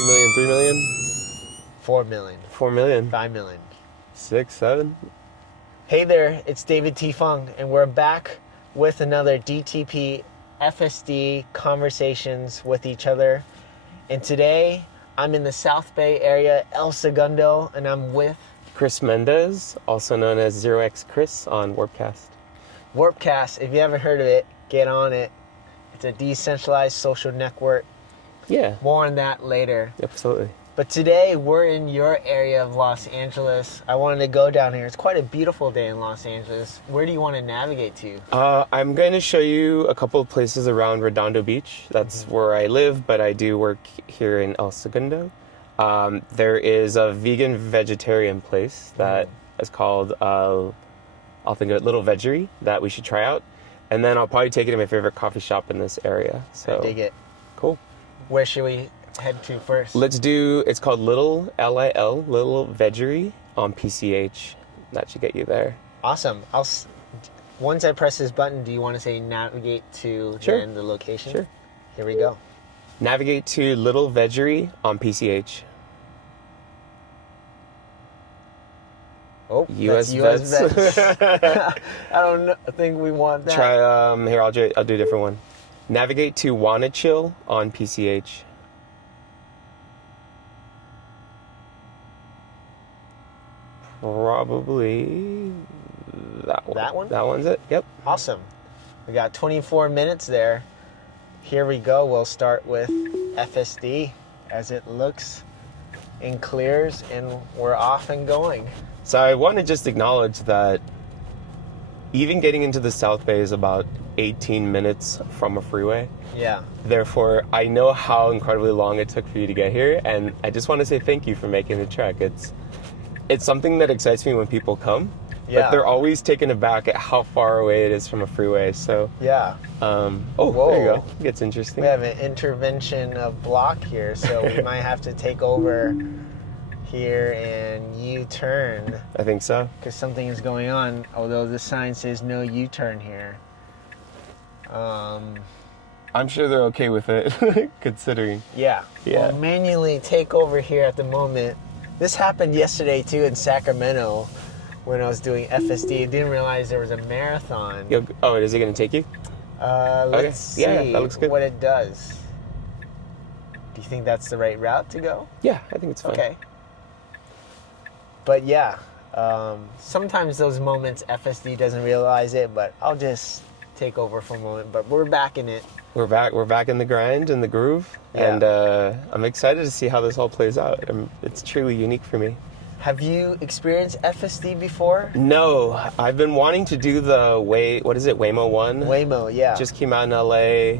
2 million, 3 million, 4 million, 4 million, 5 million. 6, 7. Hey there, it's David T. Phung, and we're back with another DTP FSD conversations with each other. And today, I'm in the South Bay area, El Segundo, and I'm with Chris Mendez, also known as 0x Chris on Warpcast. Warpcast. If you haven't heard of it, get on it. It's a decentralized social network. Yeah, More on that later. absolutely. But today, we're in your area of Los Angeles. I wanted to go down here. It's quite a beautiful day in Los Angeles. Where do you want to navigate to? I'm going to show you a couple of places around Redondo Beach. That's where I live, but I do work here in El Segundo. There is a vegan vegetarian place that is called, I'll think of it, Lil Vegerie, that we should try out. And then I'll probably take it to my favorite coffee shop in this area. So I dig it. Cool. Where should we head to first? It's called Lil, Lil, Lil Vegerie on PCH. That should get you there. Awesome. Once I press this button, do you want to say navigate to then the location? Sure. Here we go. Navigate to Lil Vegerie on PCH. Oh, US that's US vets. vets. I think we want that. Try, here, I'll do a different one. Navigate to Wanna Chill on PCH. Probably that one. That one? That one's it, yep. Awesome. We got 24 minutes there. Here we go. We'll start with FSD as it looks and clears, and we're off and going. So I want to just acknowledge that even getting into the South Bay is about 18 minutes from a freeway. Yeah. Therefore, I know how incredibly long it took for you to get here, and I just want to say thank you for making the trek. It's something that excites me when people come, but they're always taken aback at how far away it is from a freeway. So yeah. There you go. It gets interesting. We have an intervention of block here, so we might have to take over here and U-turn. I think so. Because something is going on, although the sign says no U-turn here. I'm sure they're okay with it, considering. Yeah. Yeah. We'll manually take over here at the moment. This happened yesterday too in Sacramento when I was doing FSD. I didn't realize there was a marathon. Oh, is it going to take you? Let's see that looks good. what it does. Do you think that's the right route to go? Yeah, I think it's fine. Okay. But yeah, sometimes those moments FSD doesn't realize it, but I'll just take over for a moment. But we're back in it. We're back in the grind and the groove, and I'm excited to see how this all plays out. It's truly unique for me. Have you experienced FSD before? No, I've been wanting to do the Waymo one? Waymo, yeah. Just came out in LA.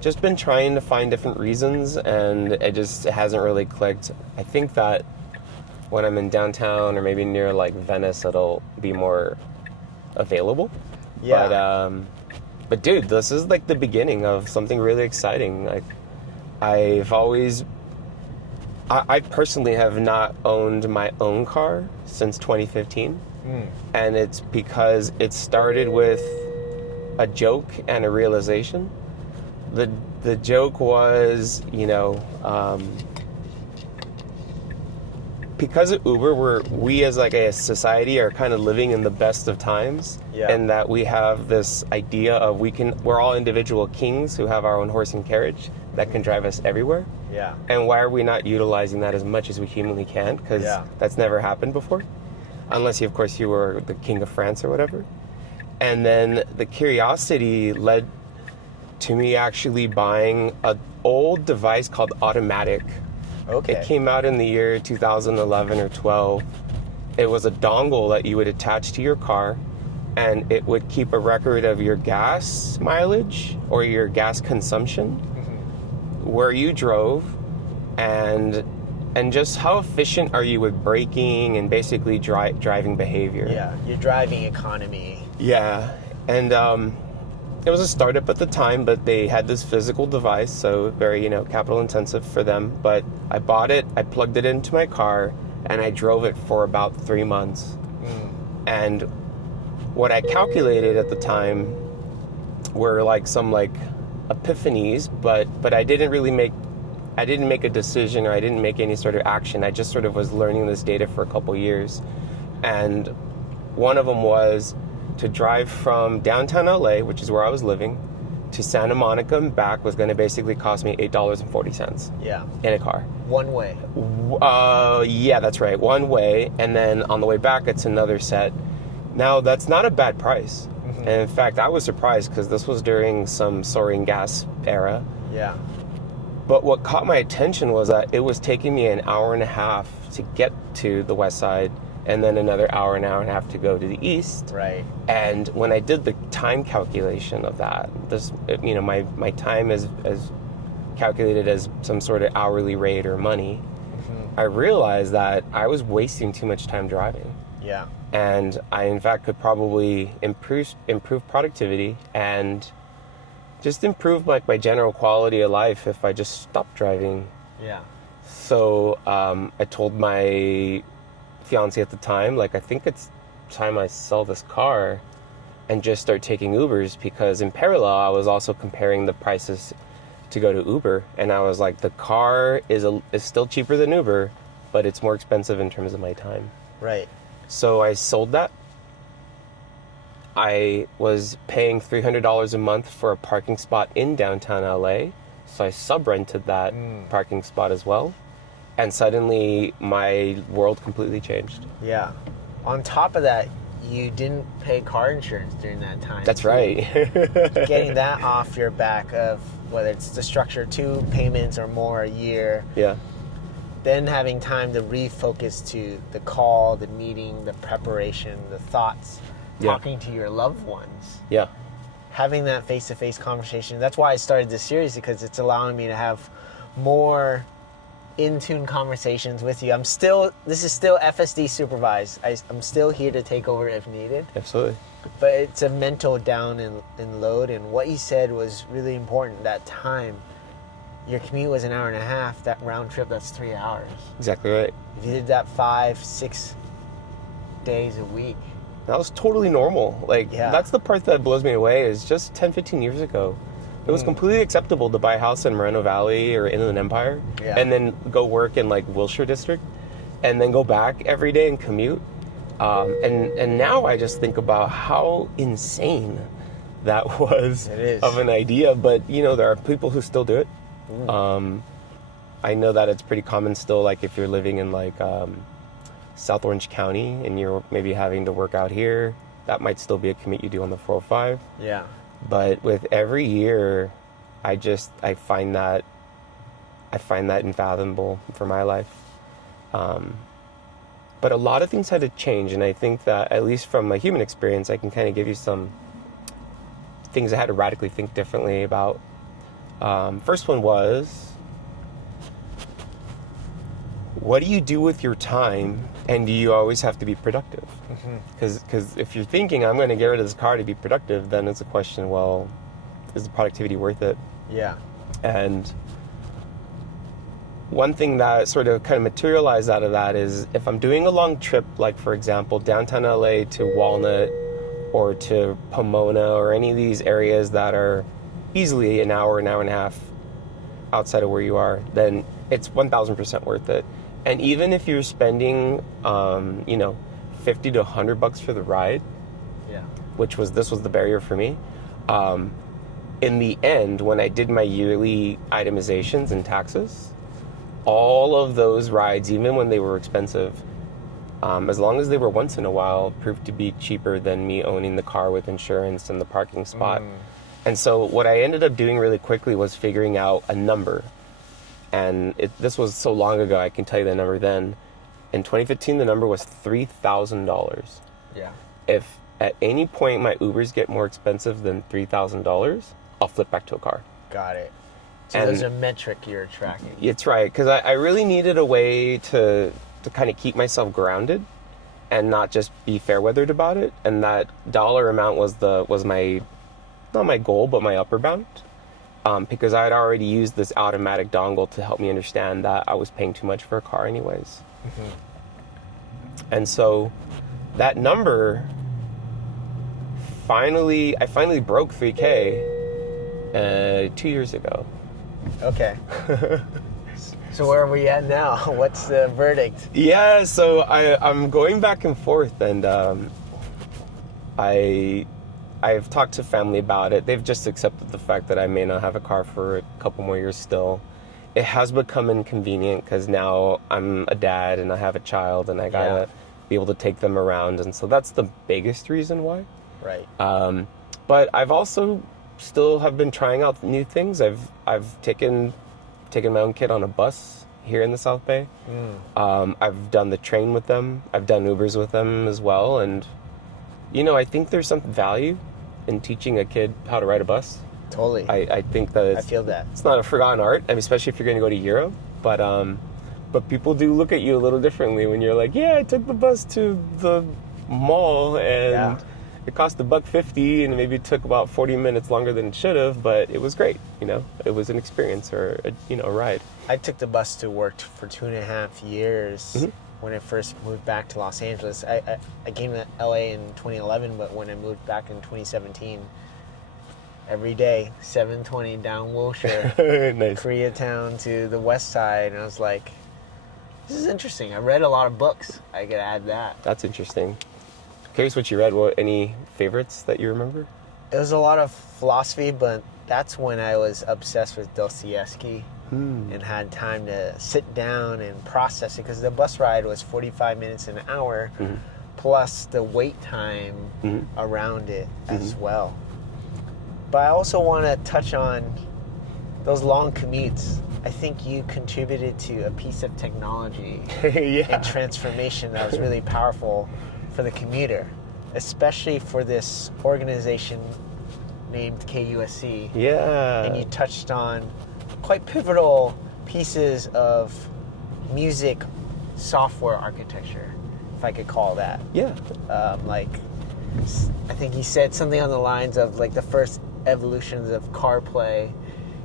Just been trying to find different reasons, and it hasn't really clicked. I think that when I'm in downtown or maybe near like Venice, it'll be more available. Yeah. But dude, this is like the beginning of something really exciting. Like, I personally have not owned my own car since 2015. And it's because it started with a joke and a realization. The joke was, because of Uber, we as like a society are kind of living in the best of times, and that we have this idea of we're all individual kings who have our own horse and carriage that can drive us everywhere. Yeah. And why are we not utilizing that as much as we humanly can? Because that's never happened before, unless of course you were the king of France or whatever. And then the curiosity led to me actually buying an old device called Automatic. Okay. It came out in the year 2011 or 12. It was a dongle that you would attach to your car, and it would keep a record of your gas mileage or your gas consumption, where you drove, and just how efficient are you with braking and basically driving behavior. Yeah, your driving economy. Yeah, and it was a startup at the time, but they had this physical device, so very, capital intensive for them. But I bought it, I plugged it into my car, and I drove it for about 3 months. And what I calculated at the time were some epiphanies, but I didn't really make I didn't make a decision, or I didn't make any sort of action. I just sort of was learning this data for a couple years. And one of them was to drive from downtown LA, which is where I was living, to Santa Monica and back was going to basically cost me $8.40 in a car. One way. Yeah, that's right. One way. And then on the way back, it's another set. Now, that's not a bad price. And in fact, I was surprised because this was during some soaring gas era. Yeah. But what caught my attention was that it was taking me an hour and a half to get to the west side, and then another hour and a half to go to the east. Right. And when I did the time calculation of that, my time is calculated as some sort of hourly rate or money, I realized that I was wasting too much time driving. Yeah. And I, in fact, could probably improve productivity and just improve my general quality of life if I just stopped driving. Yeah. So I told my fiance at the time, I think it's time I sell this car and just start taking Ubers, because in parallel I was also comparing the prices to go to Uber, and I was like, the car is still cheaper than Uber, but it's more expensive in terms of my time. Right. So I sold that. I was paying $300 a month for a parking spot in downtown LA, so I sub-rented that parking spot as well. And suddenly my world completely changed. Yeah. On top of that, you didn't pay car insurance during that time. That's right. Getting that off your back of whether it's the structure, 2 payments or more a year. Yeah. Then having time to refocus to the call, the meeting, the preparation, the thoughts, talking to your loved ones. Yeah. Having that face-to-face conversation. That's why I started this series, because it's allowing me to have more in-tune conversations with you. This is still FSD supervised. I'm still here to take over if needed. Absolutely. But it's a mental down and load, and what you said was really important. That time, your commute was an hour and a half, that round trip, that's 3 hours. Exactly right. If you did that 5-6 days a week. That was totally normal. That's the part that blows me away, is just 10-15 years ago, it was completely acceptable to buy a house in Moreno Valley or Inland Empire, and then go work in Wilshire District, and then go back every day and commute. And now I just think about how insane that was of an idea. But there are people who still do it. I know that it's pretty common still. If you're living in South Orange County and you're maybe having to work out here, that might still be a commute you do on the 405. Yeah. But with every year, I find that unfathomable for my life. But a lot of things had to change, and I think that, at least from my human experience, I can kind of give you some things I had to radically think differently about. First one was, what do you do with your time, and do you always have to be productive? Because if you're thinking, I'm going to get rid of this car to be productive, then it's a question, well, is the productivity worth it? Yeah. And one thing that sort of kind of materialized out of that is, if I'm doing a long trip, for example, downtown LA to Walnut or to Pomona or any of these areas that are easily an hour and a half outside of where you are, then it's 1,000% worth it. And even if you're spending, $50 to $100 for the ride, this was the barrier for me. In the end, when I did my yearly itemizations and taxes, all of those rides, even when they were expensive, as long as they were once in a while, proved to be cheaper than me owning the car with insurance and the parking spot. And so what I ended up doing really quickly was figuring out a number. And this was so long ago, I can tell you the number then. In 2015, the number was $3,000. Yeah. If at any point my Ubers get more expensive than $3,000, I'll flip back to a car. Got it. So there's a metric you're tracking. It's right, because I really needed a way to kind of keep myself grounded and not just be fair-weathered about it. And that dollar amount was my, not my goal, but my upper bound. Because I had already used this automatic dongle to help me understand that I was paying too much for a car anyways. And so that number, I finally broke 3K 2 years ago. Okay. So where are we at now? What's the verdict? Yeah, so I'm going back and forth, and I've talked to family about it. They've just accepted the fact that I may not have a car for a couple more years still. It has become inconvenient because now I'm a dad and I have a child and I gotta be able to take them around, and so that's the biggest reason why. Right. But I've also still have been trying out new things. I've taken my own kid on a bus here in the South Bay. I've done the train with them. I've done Ubers with them as well, and I think there's some value in teaching a kid how to ride a bus. Totally. I think that I feel that. it's not a forgotten art, I mean, especially if you're going to go to Europe. But people do look at you a little differently when you're like, yeah, I took the bus to the mall and it cost $1.50 and maybe it took about 40 minutes longer than it should have, but it was great. It was an experience or a ride. I took the bus to work for 2.5 years when I first moved back to Los Angeles. I came to LA in 2011, but when I moved back in 2017, every day, 720 down Wilshire, Nice. Koreatown to the west side, and I was like, this is interesting. I read a lot of books. I could add that. That's interesting. Curious what you read. Any favorites that you remember? It was a lot of philosophy, but that's when I was obsessed with Dostoevsky and had time to sit down and process it, because the bus ride was 45 minutes an hour plus the wait time around it as well. But I also want to touch on those long commutes. I think you contributed to a piece of technology and transformation that was really powerful for the commuter, especially for this organization named KUSC. Yeah. And you touched on quite pivotal pieces of music software architecture, if I could call that. Yeah. I think you said something on the lines of like the first evolutions of CarPlay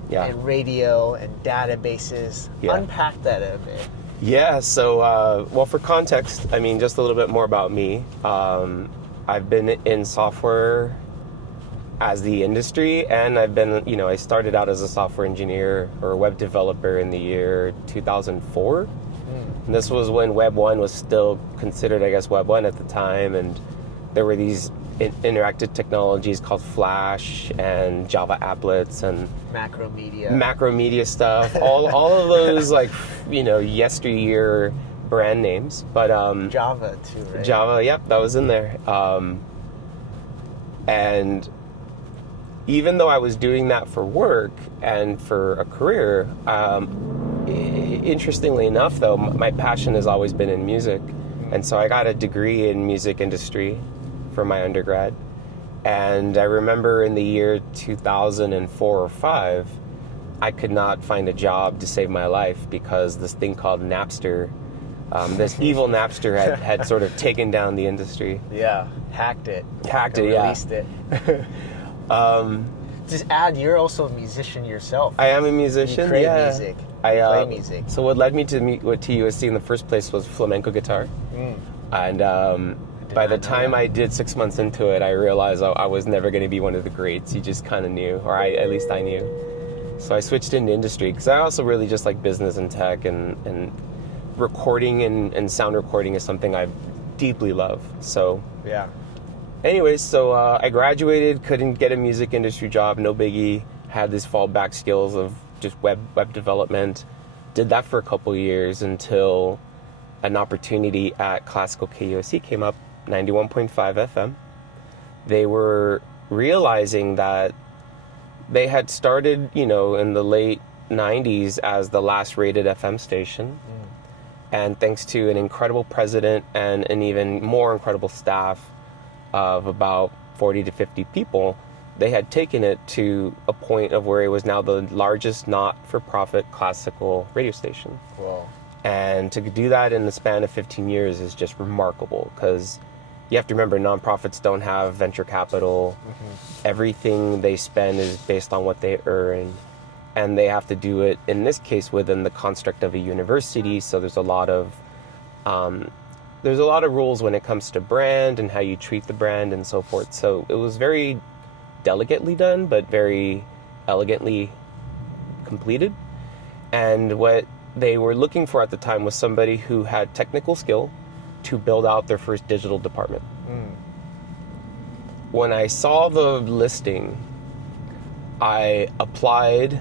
and radio and databases. Unpack that a bit. Yeah, so, for context, I mean, just a little bit more about me. I've been in software as the industry, and I've been, I started out as a software engineer or a web developer in the year 2004. And this was when Web 1 was still considered, I guess, Web 1 at the time, and there were these interactive technologies called Flash and Java applets and macro media stuff. all of those yesteryear brand names. But Java too, right? Java, yep, that was in there. And even though I was doing that for work and for a career, interestingly enough, though, my passion has always been in music, and so I got a degree in music industry for my undergrad. And I remember in the year 2004 or 5, I could not find a job to save my life because this thing called Napster, this evil Napster had sort of taken down the industry. Yeah, hacked it, released it. Just add, you're also a musician yourself. I am a musician. You create music. You play music. So what led me to USC in the first place was flamenco guitar. And by the time I did 6 months into it, I realized I was never going to be one of the greats. You just kind of knew, or at least I knew. So I switched into industry because I also really just like business and tech, and recording and sound recording is something I deeply love. So anyways, so I graduated, couldn't get a music industry job, no biggie. Had these fallback skills of just web development. Did that for a couple years until an opportunity at Classical KUSC came up, 91.5 FM. They were realizing that they had started, in the late 90s as the last rated FM station. And thanks to an incredible president and an even more incredible staff of about 40 to 50 people, they had taken it to a point of where it was now the largest not-for-profit classical radio station. Wow. And to do that in the span of 15 years is just remarkable, because you have to remember, nonprofits don't have venture capital. Everything they spend is based on what they earn, and they have to do it, in this case, within the construct of a university. So there's a lot of rules when it comes to brand and how you treat the brand and so forth. So it was very delicately done, but very elegantly completed. And what they were looking for at the time was somebody who had technical skill to build out their first digital department. When I saw the listing, I applied.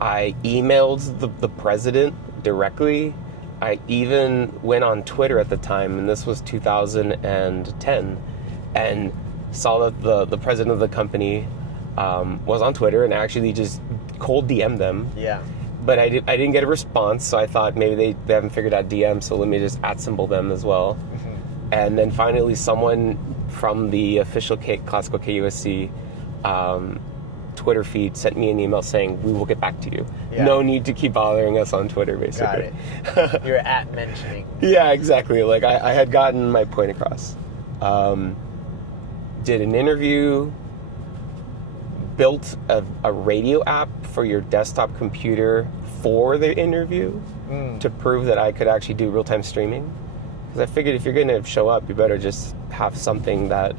I emailed the president directly. I even went on Twitter at the time, and this was 2010, and saw that the president of the company was on Twitter, and actually just cold DM'd them. Yeah. But I didn't get a response, so I thought maybe they haven't figured out DM, so let me just @ them as well. And then finally someone from the official Classical KUSC Twitter feed sent me an email saying, we will get back to you. Yeah. No need to keep bothering us on Twitter, basically. Got it. You're at mentioning. Yeah, exactly. Like I had gotten my point across. Did an interview, built a radio app for your desktop computer for the interview to prove that I could actually do real-time streaming. Because I figured if you're going to show up, you better just have something that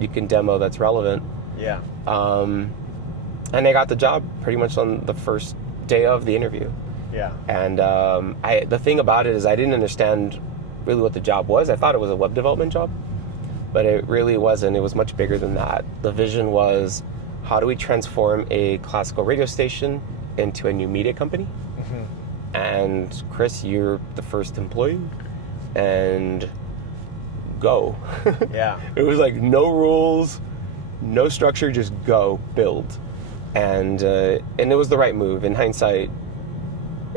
you can demo that's relevant. Yeah. And I got the job pretty much on the first day of the interview. Yeah. And the thing about it is I didn't understand really what the job was. I thought it was a web development job, but it really wasn't. It was much bigger than that. The vision was, how do we transform a classical radio station into a new media company? And Chris, you're the first employee, and go. Yeah. It was like no rules, no structure, just go, build. And it was the right move. In hindsight,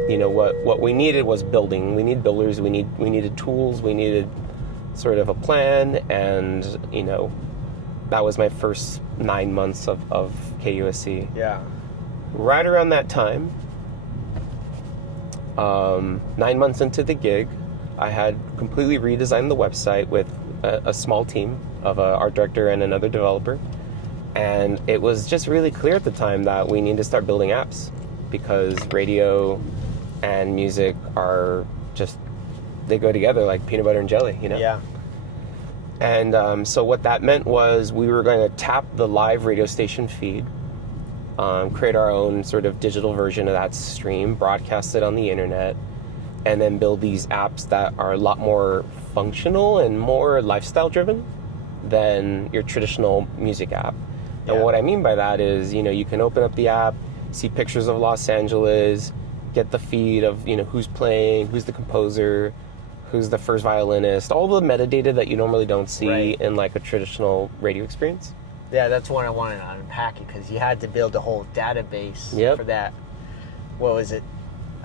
you know, what we needed was building. We need builders, we needed tools, we needed sort of a plan, and you know, that was my first 9 months of KUSC. Yeah. Right around that time, 9 months into the gig, I had completely redesigned the website with a small team of an art director and another developer. And it was just really clear at the time that we need to start building apps, because radio and music are just, they go together like peanut butter and jelly, you know? Yeah. And so what that meant was we were going to tap the live radio station feed, create our own sort of digital version of that stream, broadcast it on the internet, and then build these apps that are a lot more functional and more lifestyle driven than your traditional music app. Yeah. And what I mean by that is, you know, you can open up the app, see pictures of Los Angeles, get the feed of, you know, who's playing, who's the composer, who's the first violinist, all the metadata that you normally don't see in like a traditional radio experience. Yeah, that's what I wanted to unpack it, because you had to build a whole database for that. What was it?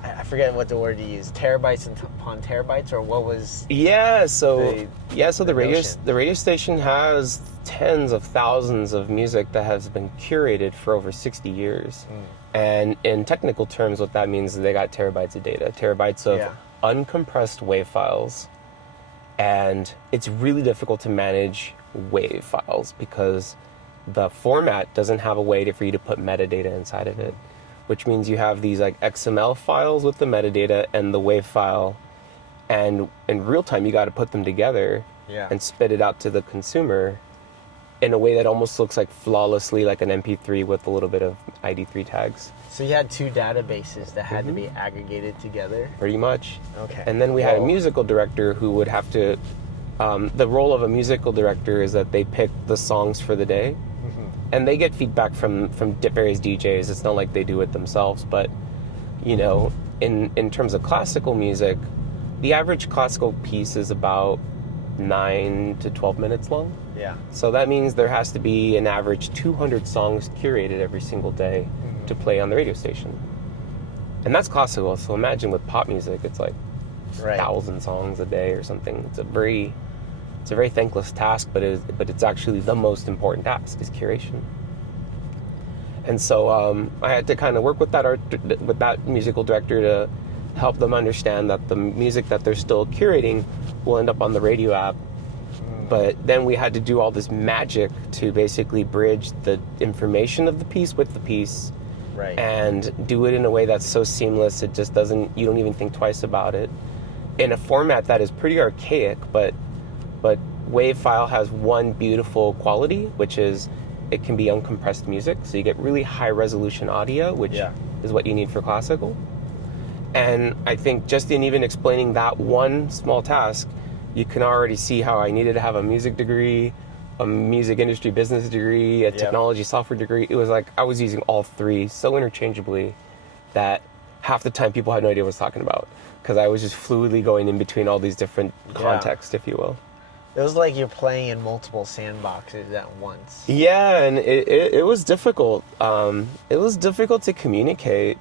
I forget what the word you used. Terabytes upon terabytes, or what was? Yeah, so the radio station has tens of thousands of music that has been curated for over 60 years. And in technical terms, what that means is they got terabytes of data, terabytes of uncompressed WAV files. And it's really difficult to manage WAV files because the format doesn't have a way for you to put metadata inside of it, which means you have these like XML files with the metadata and the WAV file, and in real time you got to put them together and spit it out to the consumer in a way that almost looks like flawlessly like an MP3 with a little bit of ID3 tags. So you had two databases that had to be aggregated together? Pretty much. Okay. And then we had a musical director who would have to, the role of a musical director is that they pick the songs for the day. And they get feedback from various DJs. It's not like they do it themselves, but you know, in terms of classical music, the average classical piece is about 9 to 12 minutes long. Yeah. So that means there has to be an average 200 songs curated every single day to play on the radio station. And that's classical. So imagine with pop music, it's like 1,000 songs a day or something. It's a very thankless task, but it's actually the most important task, is curation. And so I had to kind of work with that musical director to help them understand that the music that they're still curating will end up on the radio app. But then we had to do all this magic to basically bridge the information of the piece with the piece, and do it in a way that's so seamless it just doesn't, you don't even think twice about it, in a format that is pretty archaic, but WAV file has one beautiful quality, which is it can be uncompressed music, so you get really high resolution audio, which is what you need for classical. And I think just in even explaining that one small task, you can already see how I needed to have a music degree, a music industry business degree, a technology software degree. It was like I was using all three so interchangeably that half the time people had no idea what I was talking about, because I was just fluidly going in between all these different contexts, if you will. It was like you're playing in multiple sandboxes at once. Yeah, and it was difficult. It was difficult to communicate,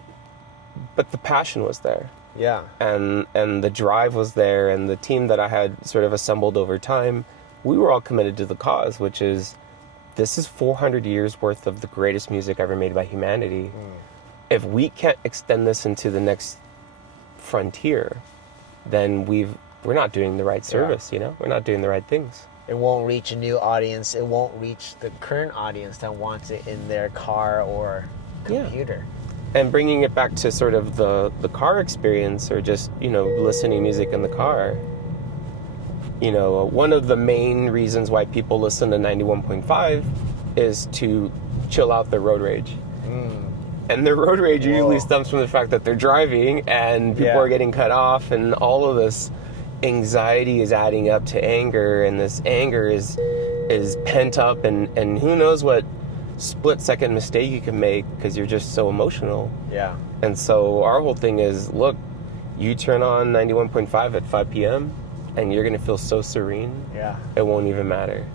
but the passion was there. Yeah. And the drive was there, and the team that I had sort of assembled over time, we were all committed to the cause, which is, this is 400 years worth of the greatest music ever made by humanity. If we can't extend this into the next frontier, then we're not doing the right service, you know? We're not doing the right things. It won't reach a new audience. It won't reach the current audience that wants it in their car or computer. And bringing it back to sort of the car experience, or just, listening music in the car. One of the main reasons why people listen to 91.5 is to chill out their road rage. And their road rage usually stems from the fact that they're driving and people are getting cut off, and all of this anxiety is adding up to anger, and this anger is pent up, and who knows what split-second mistake you can make because you're just so emotional. Yeah. And so our whole thing is, look, you turn on 91.5 at 5 p.m. and you're going to feel so serene. Yeah. It won't even matter.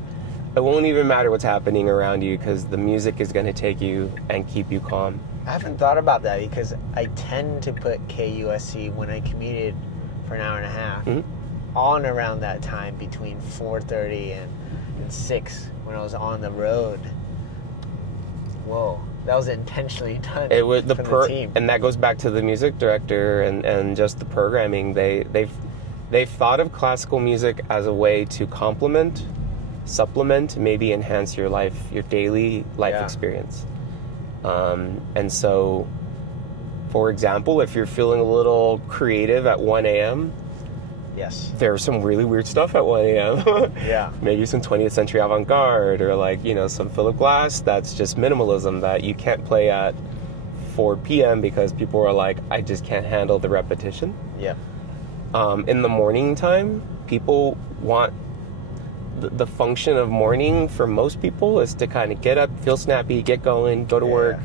It won't even matter what's happening around you, because the music is going to take you and keep you calm. I haven't thought about that, because I tend to put KUSC when I commuted for an hour and a half on around that time between 4:30 and 6 when I was on the road. Whoa, that was intentionally done. It was the team. And that goes back to the music director and just the programming. They've thought of classical music as a way to complement, supplement, maybe enhance your life, your daily life experience. And so, for example, if you're feeling a little creative at 1 a.m., there's some really weird stuff at 1 a.m. Maybe some 20th century avant-garde, or some Philip Glass that's just minimalism that you can't play at 4 p.m. because people are like, I just can't handle the repetition. In the morning time, people want the function of morning for most people is to kind of get up, feel snappy, get going, go to work,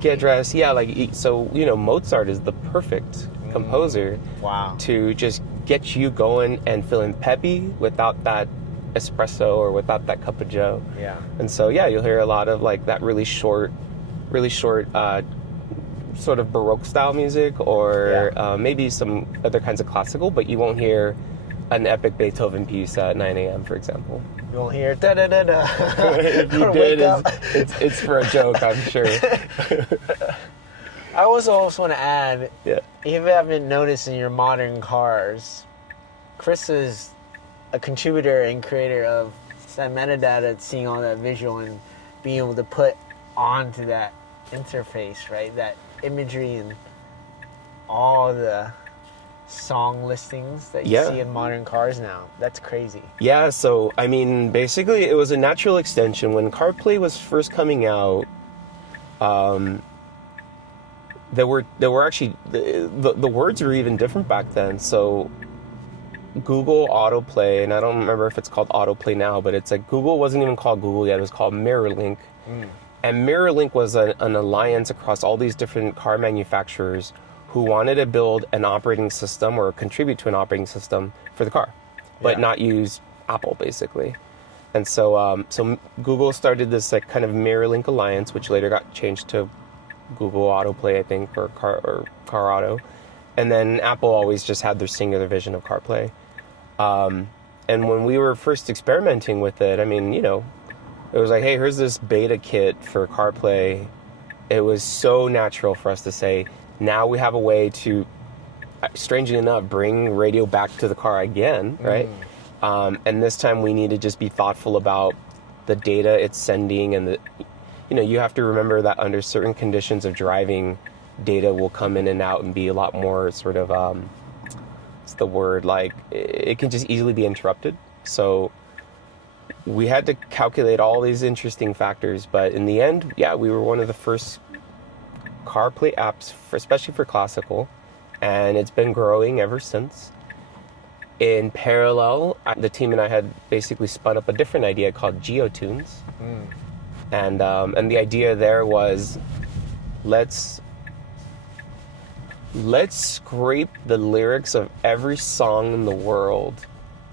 get dressed. So Mozart is the perfect composer to just get you going and feeling peppy without that espresso or without that cup of joe. And so you'll hear a lot of like that really short sort of Baroque style music, or maybe some other kinds of classical, but you won't hear an epic Beethoven piece at 9 a.m., for example. You won't hear da-da-da-da. If you did, it's for a joke, I'm sure. I also want to add, if you haven't noticed in your modern cars, Chris is a contributor and creator of that metadata, seeing all that visual and being able to put onto that interface, right? That imagery and all the song listings that you see in modern cars now. That's crazy. Yeah, so, I mean, basically it was a natural extension. When CarPlay was first coming out, there were actually, the words were even different back then. So Google Autoplay, and I don't remember if it's called Autoplay now, but it's like Google wasn't even called Google yet. It was called MirrorLink. And MirrorLink was an alliance across all these different car manufacturers who wanted to build an operating system or contribute to an operating system for the car, but not use Apple, basically. And so so Google started this like kind of MirrorLink alliance, which later got changed to Google Autoplay, I think, or Car Auto. And then Apple always just had their singular vision of CarPlay. And when we were first experimenting with it, I mean, it was like, hey, here's this beta kit for CarPlay. It was so natural for us to say, now we have a way to, strangely enough, bring radio back to the car again, right? And this time we need to just be thoughtful about the data it's sending, and you have to remember that under certain conditions of driving, data will come in and out and be a lot more sort of, what's the word, like, it can just easily be interrupted. So we had to calculate all these interesting factors, but in the end, we were one of the first CarPlay apps, especially for classical, and it's been growing ever since. In parallel, the team and I had basically spun up a different idea called GeoTunes. And the idea there was, let's scrape the lyrics of every song in the world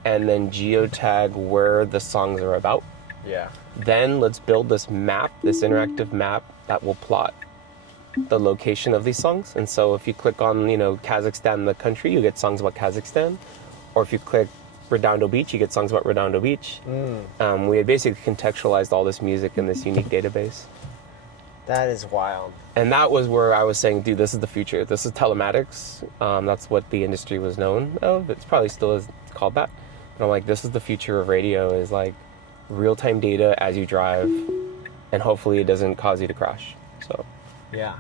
and then geotag where the songs are about. Yeah. Then let's build this map, this interactive map that will plot the location of these songs. And so if you click on, Kazakhstan, the country, you get songs about Kazakhstan. Or if you click Redondo Beach, you get songs about Redondo Beach. We had basically contextualized all this music in this unique database. That is wild. And that was where I was saying, dude, this is the future. This is telematics. That's what the industry was known of. It's probably still is called that. But I'm like, this is the future of radio, is like real-time data as you drive, and hopefully it doesn't cause you to crash. So yeah,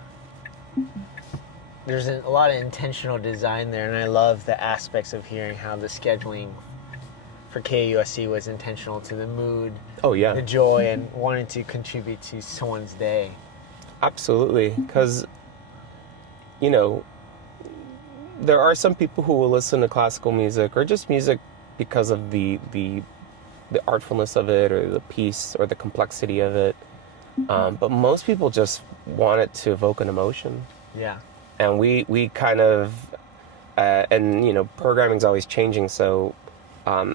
there's a lot of intentional design there, and I love the aspects of hearing how the scheduling for KUSC was intentional to the mood, the joy, and wanting to contribute to someone's day. Absolutely, because there are some people who will listen to classical music or just music because of the artfulness of it, or the piece, or the complexity of it. But most people just want it to evoke an emotion. Yeah. And we kind of, programming's always changing, so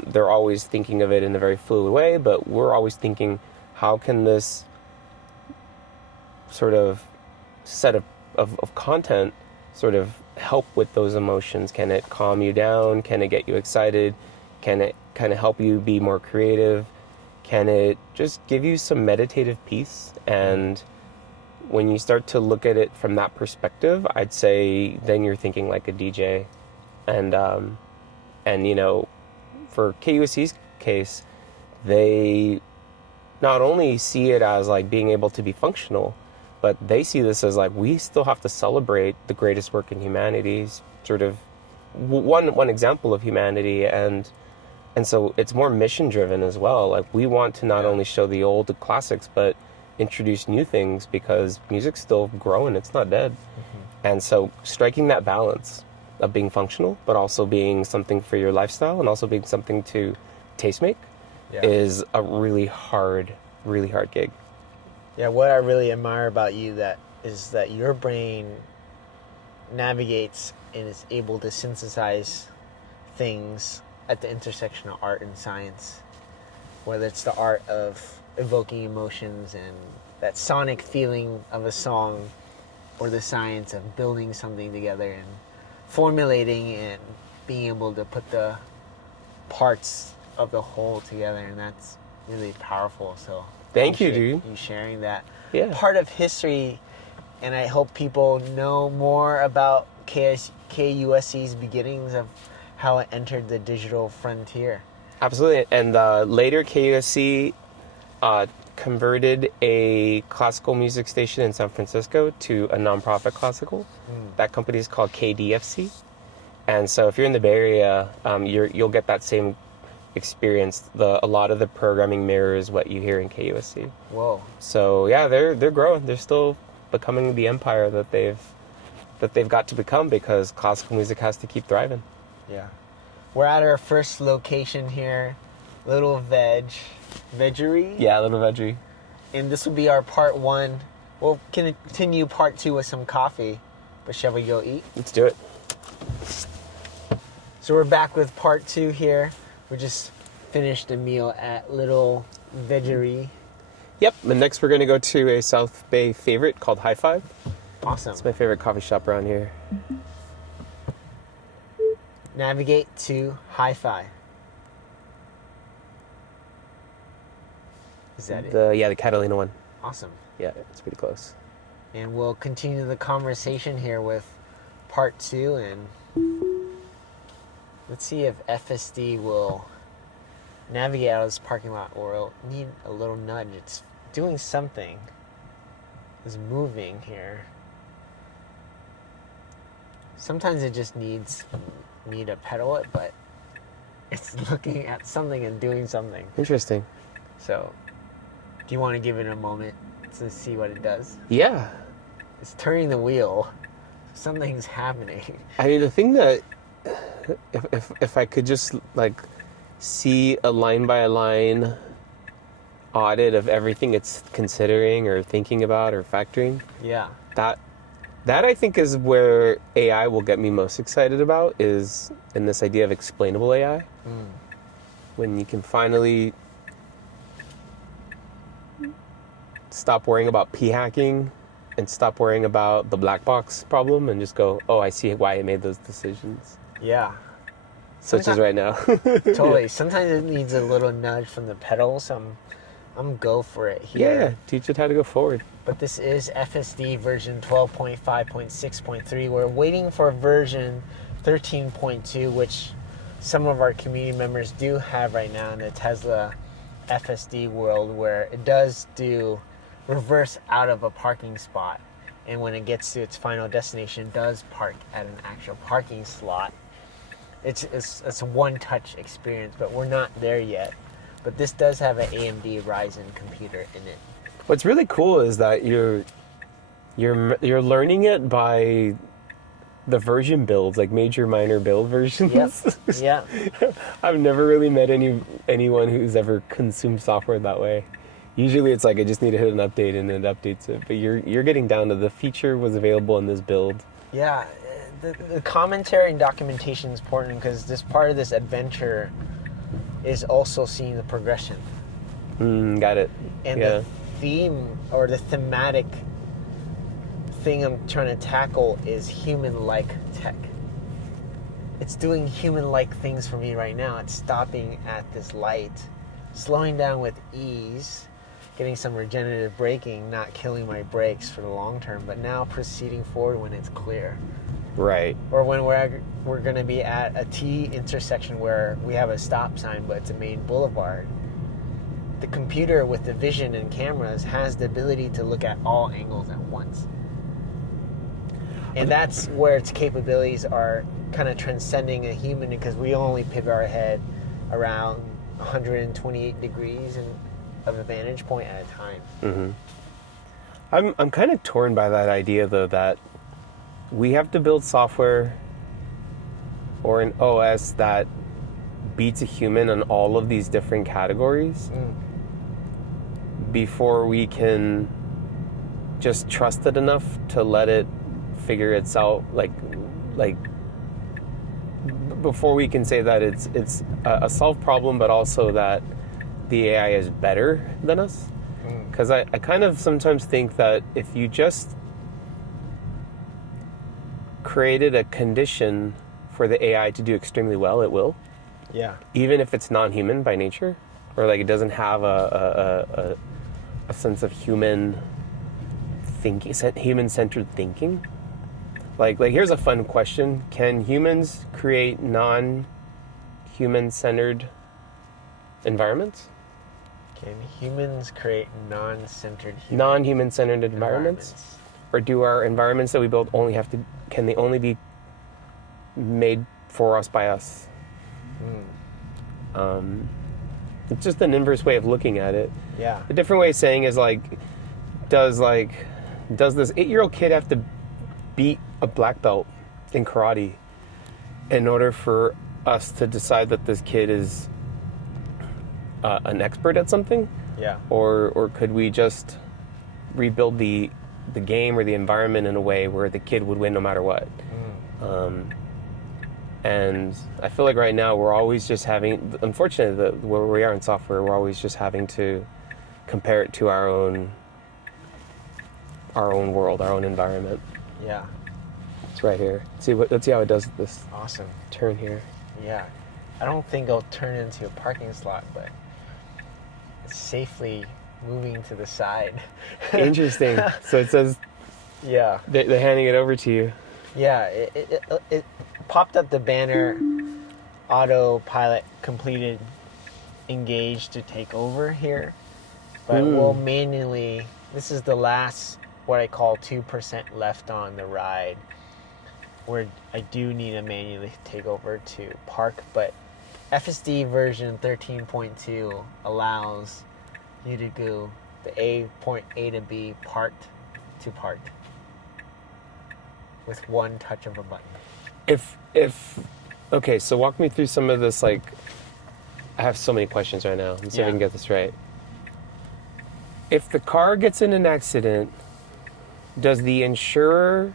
they're always thinking of it in a very fluid way, but we're always thinking, how can this sort of set of content sort of help with those emotions? Can it calm you down? Can it get you excited? Can it kind of help you be more creative? Can it just give you some meditative peace? And when you start to look at it from that perspective, I'd say then you're thinking like a DJ. And for KUSC's case, they not only see it as like being able to be functional, but they see this as like, we still have to celebrate the greatest work in humanity, sort of one example of humanity. And so it's more mission driven as well. Like, we want to not only show the old classics, but introduce new things, because music's still growing, it's not dead. And so striking that balance of being functional, but also being something for your lifestyle, and also being something to taste make, is a really hard gig. Yeah, what I really admire about you is that your brain navigates and is able to synthesize things at the intersection of art and science, whether it's the art of evoking emotions and that sonic feeling of a song, or the science of building something together and formulating and being able to put the parts of the whole together. And that's really powerful. So thank you, dude. You sharing that part of history. And I hope people know more about KUSC's beginnings, of how it entered the digital frontier. Absolutely. And later KUSC converted a classical music station in San Francisco to a nonprofit classical. That company is called KDFC. And so if you're in the Bay Area, you'll get that same experience. A lot of the programming mirrors what you hear in KUSC. Whoa. So yeah, they're growing. They're still becoming the empire that they've got to become, because classical music has to keep thriving. Yeah. We're at our first location here, Lil Vegerie. Yeah, Lil Vegerie. And this will be our part one. We'll continue part two with some coffee, but shall we go eat? Let's do it. So we're back with part two here. We just finished a meal at Lil Vegerie. Yep, and next we're going to go to a South Bay favorite called High Five. Awesome. It's my favorite coffee shop around here. Navigate to Hi-Fi. Is that it? The Catalina one. Awesome. Yeah, it's pretty close. And we'll continue the conversation here with part two, and let's see if FSD will navigate out of this parking lot, or it'll need a little nudge. It's doing something. It's moving here. Sometimes it just needs me to pedal it, but it's looking at something and doing something. Interesting. So, do you want to give it a moment to see what it does? Yeah. It's turning the wheel. something's happening. I mean, the thing that if I could just like see a line by line audit of everything it's considering or thinking about or factoring, Yeah. that I think is where AI will get me most excited about, is in this idea of explainable AI. When you can finally stop worrying about p-hacking and stop worrying about the black box problem and just go, oh, I see why I made those decisions. Yeah. Such as right now. Totally. Sometimes it needs a little nudge from the pedals. I'm go for it here. Yeah, teach it how to go forward. But this is FSD version 12.5.6.3. We're waiting for version 13.2, which some of our community members do have right now in the Tesla FSD world, where it does do reverse out of a parking spot. And when it gets to its final destination, does park at an actual parking slot. It's a one-touch experience, but we're not there yet. But this does have an AMD Ryzen computer in it. What's really cool is that you're learning it by the version builds, like major minor build versions. Yep. Yeah. I've never really met anyone who's ever consumed software that way. Usually it's like I just need to hit an update and it updates it. But you're getting down to the feature was available in this build. Yeah. The commentary and documentation is important because this part of this adventure is also seeing the progression. Got it. And yeah. the theme or the thematic thing I'm trying to tackle is human-like tech. It's doing human-like things for me right now. It's stopping at this light, slowing down with ease, getting some regenerative braking, not killing my brakes for the long term, but now proceeding forward when it's clear. Right. Or when we're going to be at a T intersection where we have a stop sign, but it's a main boulevard. The computer with the vision and cameras has the ability to look at all angles at once. And that's where its capabilities are kind of transcending a human, because we only pivot our head around 128 degrees of a vantage point at a time. Mm-hmm. I'm kind of torn by that idea, though, that we have to build software or an OS that beats a human on all of these different categories before we can just trust it enough to let it figure itself, like before we can say that it's a solved problem, but also that the AI is better than us. Because I kind of sometimes think that if you just created a condition for the AI to do extremely well, it will. Yeah. Even if it's non-human by nature, or like it doesn't have a sense of human thinking, human-centered thinking. Like here's a fun question: can humans create non-human-centered environments? Can humans create non-human-centered environments? Or do our environments that we build can they only be made for us by us? It's just an inverse way of looking at it. Yeah. A different way of saying is does this 8-year-old kid have to beat a black belt in karate in order for us to decide that this kid is an expert at something? Yeah. Or could we just rebuild the game or the environment in a way where the kid would win no matter what? And I feel like right now we're always just having, unfortunately, where we are in software, we're always just having to compare it to our own world, our own environment. Yeah. It's right here. Let's see how it does this Awesome. turn here. Yeah. I don't think it'll turn into a parking slot, but it's safely moving to the side. Interesting. So it says, yeah, they're handing it over to you. Yeah, it popped up the banner, autopilot completed, engaged to take over here. But we'll manually, this is the last, what I call 2% left on the ride, where I do need to manually take over to park. But FSD version 13.2 allows you to go the point A to B, parked to parked. with one touch of a button. Okay, so walk me through some of this, like, I have so many questions right now. Let's see if I can get this right. If the car gets in an accident, does the insurer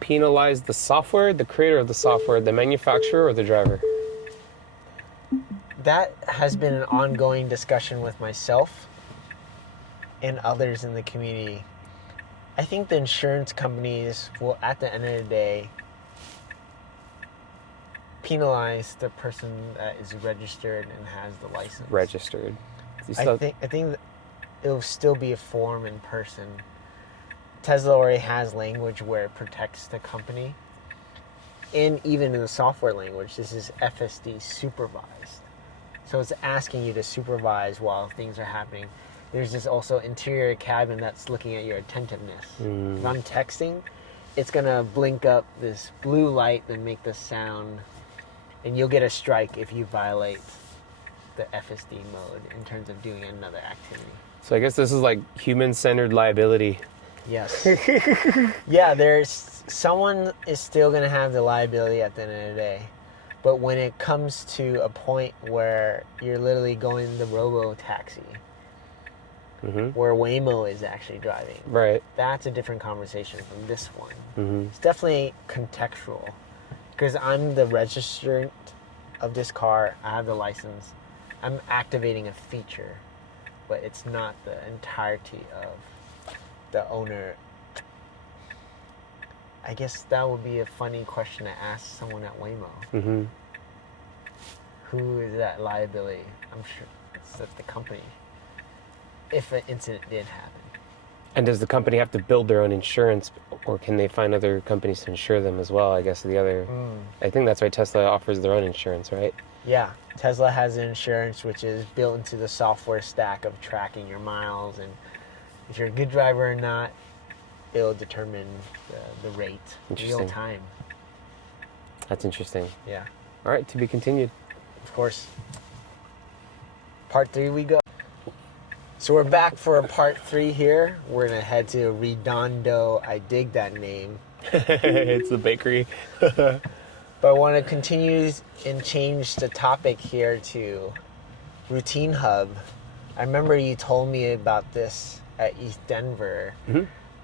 penalize the software, the creator of the software, the manufacturer, or the driver? That has been an ongoing discussion with myself and others in the community. I think the insurance companies will, at the end of the day, penalize the person that is registered and has the license. Registered. I think that it will still be a form in person. Tesla already has language where it protects the company. And even in the software language, this is FSD supervised. So it's asking you to supervise while things are happening. There's this also interior cabin that's looking at your attentiveness. If I'm texting, it's gonna blink up this blue light and make this sound, and you'll get a strike if you violate the FSD mode in terms of doing another activity. So I guess this is like human-centered liability. Yes. Yeah, someone is still gonna have the liability at the end of the day. But when it comes to a point where you're literally going the robo-taxi, where Waymo is actually driving, right? That's a different conversation from this one. It's definitely contextual. Because I'm the registrant of this car, I have the license, I'm activating a feature, but it's not the entirety of the owner. I guess that would be a funny question to ask someone at Waymo. Who is that liability? I'm sure it's at the company, if an incident did happen. And does the company have to build their own insurance, or can they find other companies to insure them as well? I guess the other... I think that's why Tesla offers their own insurance, right? Yeah, Tesla has insurance, which is built into the software stack of tracking your miles, and if you're a good driver or not, it'll determine the rate real time. That's interesting. Yeah. All right, to be continued. Of course. Part 3 we go. So we're back for a part 3 here. We're gonna head to Redondo. I dig that name. It's the bakery. But I want to continue and change the topic here to RoutineHub. I remember you told me about this at East Denver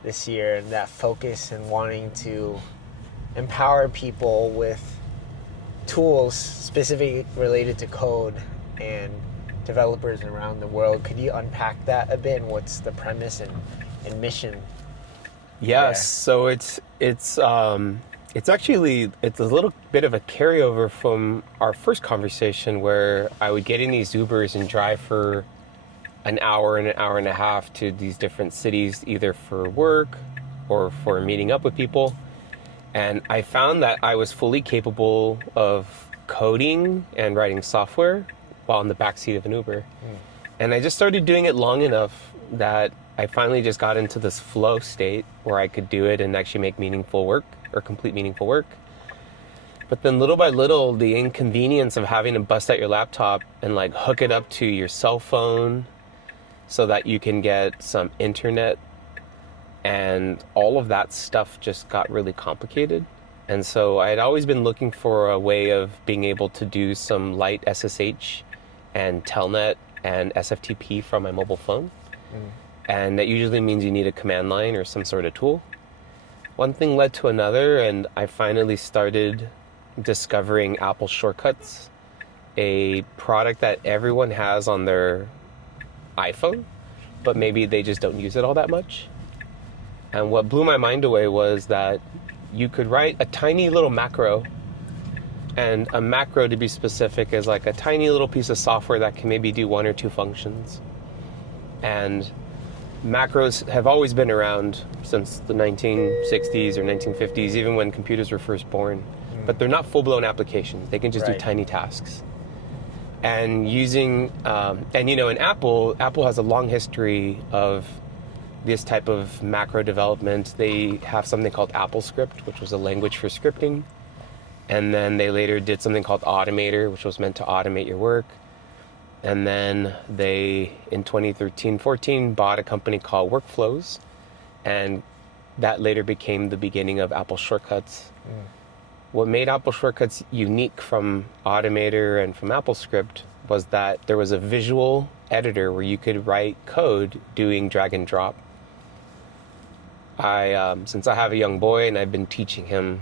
this year, and that focus and wanting to empower people with tools specifically related to code and developers around the world. Could you unpack that a bit, and what's the premise and mission? Yes, so it's actually a little bit of a carryover from our first conversation, where I would get in these Ubers and drive for an hour and a half to these different cities, either for work or for meeting up with people. And I found that I was fully capable of coding and writing software while in the backseat of an Uber. And I just started doing it long enough that I finally just got into this flow state where I could do it and actually make meaningful work, or complete meaningful work. But then little by little, the inconvenience of having to bust out your laptop and like hook it up to your cell phone so that you can get some internet, and all of that stuff just got really complicated. And so I had always been looking for a way of being able to do some light SSH and Telnet and SFTP from my mobile phone. And that usually means you need a command line or some sort of tool. One thing led to another, and I finally started discovering Apple Shortcuts, a product that everyone has on their iPhone, but maybe they just don't use it all that much. And what blew my mind away was that you could write a tiny little macro, and a macro, to be specific, is like a tiny little piece of software that can maybe do 1 or 2 functions. And macros have always been around since the 1960s or 1950s, even when computers were first born. But they're not full-blown applications. They can just do tiny tasks. And using, in Apple has a long history of this type of macro development. They have something called AppleScript, which was a language for scripting. And then they later did something called Automator, which was meant to automate your work. And then they, in 2013-14, bought a company called Workflows and that later became the beginning of Apple Shortcuts. What made Apple Shortcuts unique from Automator and from AppleScript was that there was a visual editor where you could write code doing drag and drop. Since I have a young boy and I've been teaching him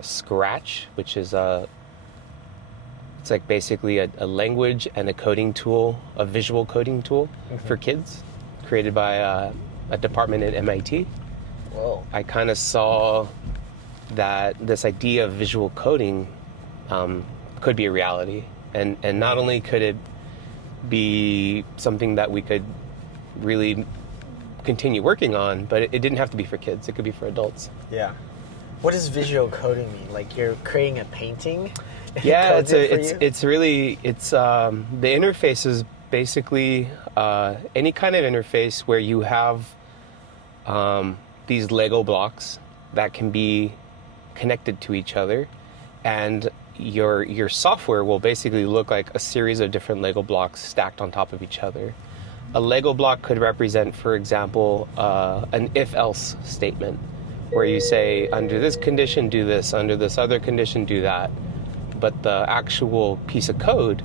Scratch, which is it's like basically a language and a coding tool, a visual coding tool for kids, created by a department at MIT. Whoa. I kind of saw that this idea of visual coding could be a reality. And not only could it be something that we could really continue working on, but it didn't have to be for kids. It could be for adults. Yeah. What does visual coding mean? Like you're creating a painting? Yeah, the interface is basically any kind of interface where you have these Lego blocks that can be connected to each other, and your software will basically look like a series of different Lego blocks stacked on top of each other. A Lego block could represent, for example, an if-else statement, where you say, under this condition, do this, under this other condition, do that. But the actual piece of code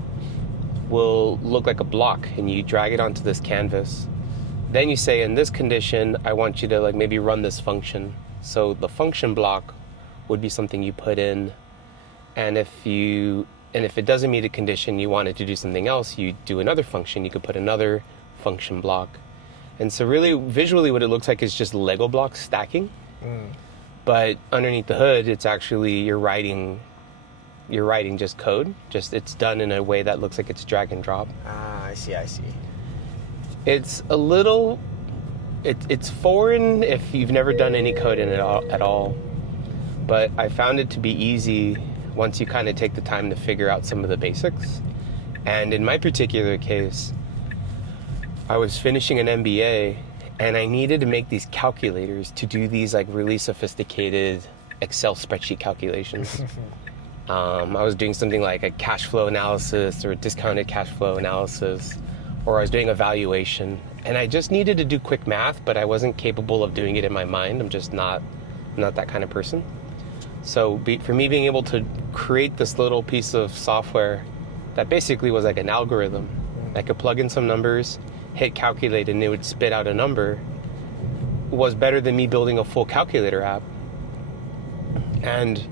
will look like a block, and you drag it onto this canvas. Then you say, in this condition, I want you to like maybe run this function. So the function block would be something you put in, and if it doesn't meet a condition, you want it to do something else, you do another function. You could put another function block. And so really visually what it looks like is just Lego blocks stacking. But underneath the hood, it's actually you're writing just code. Just it's done in a way that looks like it's drag and drop. Ah, I see. It's a little it's foreign if you've never done any code in it at all. But I found it to be easy once you kind of take the time to figure out some of the basics. And in my particular case, I was finishing an MBA and I needed to make these calculators to do these like really sophisticated Excel spreadsheet calculations. I was doing something like a cash flow analysis or a discounted cash flow analysis, or I was doing a valuation, and I just needed to do quick math, but I wasn't capable of doing it in my mind. I'm just not that kind of person. So for me, being able to create this little piece of software that basically was like an algorithm, I could plug in some numbers, hit calculate, and it would spit out a number, was better than me building a full calculator app. And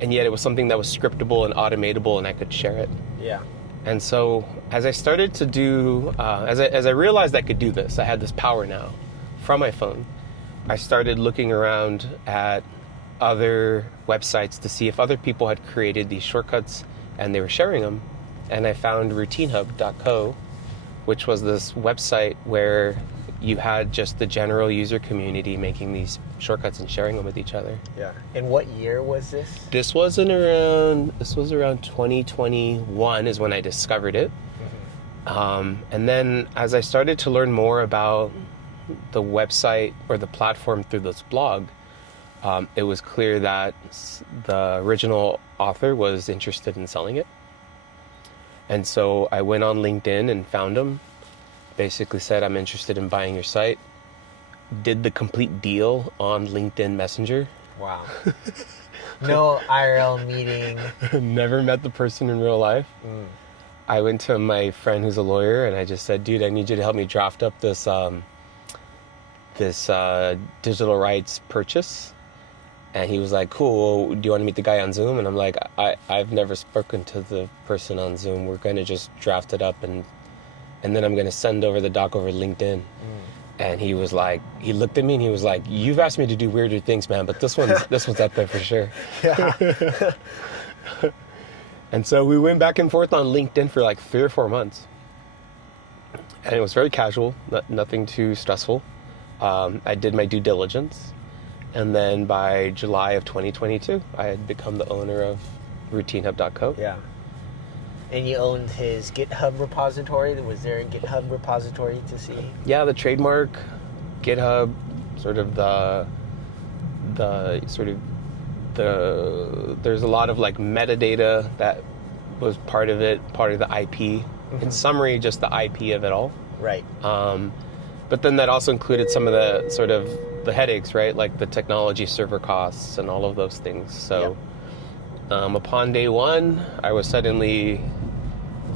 yet it was something that was scriptable and automatable, and I could share it. Yeah. And so as I started to do, as I realized I could do this, I had this power now from my phone, I started looking around at other websites to see if other people had created these shortcuts and they were sharing them. And I found RoutineHub.co, which was this website where you had just the general user community making these shortcuts and sharing them with each other. Yeah. And what year was this? This was around 2021 is when I discovered it. And then as I started to learn more about the website or the platform through this blog, it was clear that the original author was interested in selling it. And so I went on LinkedIn and found him, basically said, I'm interested in buying your site. Did the complete deal on LinkedIn Messenger. Wow. No IRL meeting. Never met the person in real life. I went to my friend who's a lawyer and I just said, dude, I need you to help me draft up this digital rights purchase. And he was like, cool, well, do you want to meet the guy on Zoom? And I'm like, I've never spoken to the person on Zoom. We're going to just draft it up and then I'm going to send over the doc over LinkedIn. And he was like, he looked at me and he was like, you've asked me to do weirder things, man, but this one's up there for sure. Yeah. And so we went back and forth on LinkedIn for like 3 or 4 months. And it was very casual, nothing too stressful. I did my due diligence. And then by July of 2022, I had become the owner of RoutineHub.co. Yeah. And you owned his GitHub repository. Was there a GitHub repository to see? Yeah, the trademark, GitHub, there's a lot of like metadata that was part of it, part of the IP. In summary, just the IP of it all. Right. But then that also included some of the sort of the headaches, right? Like the technology server costs and all of those things. So upon day one, I was suddenly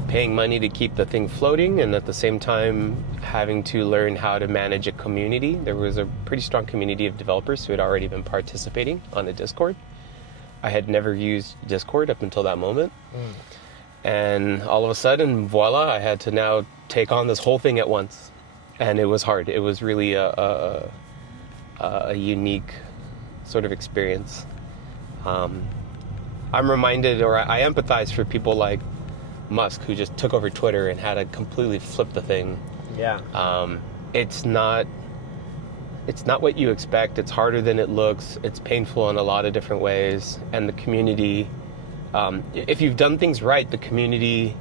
paying money to keep the thing floating, and at the same time having to learn how to manage a community. There was a pretty strong community of developers who had already been participating on the Discord. I had never used Discord up until that moment. And all of a sudden, voila, I had to now take on this whole thing at once. And it was hard. It was really a unique sort of experience. I'm reminded, or I empathize for people like Musk, who just took over Twitter and had to completely flip the thing. Yeah. It's not what you expect. It's harder than it looks. It's painful in a lot of different ways. And the community, if you've done things right, the community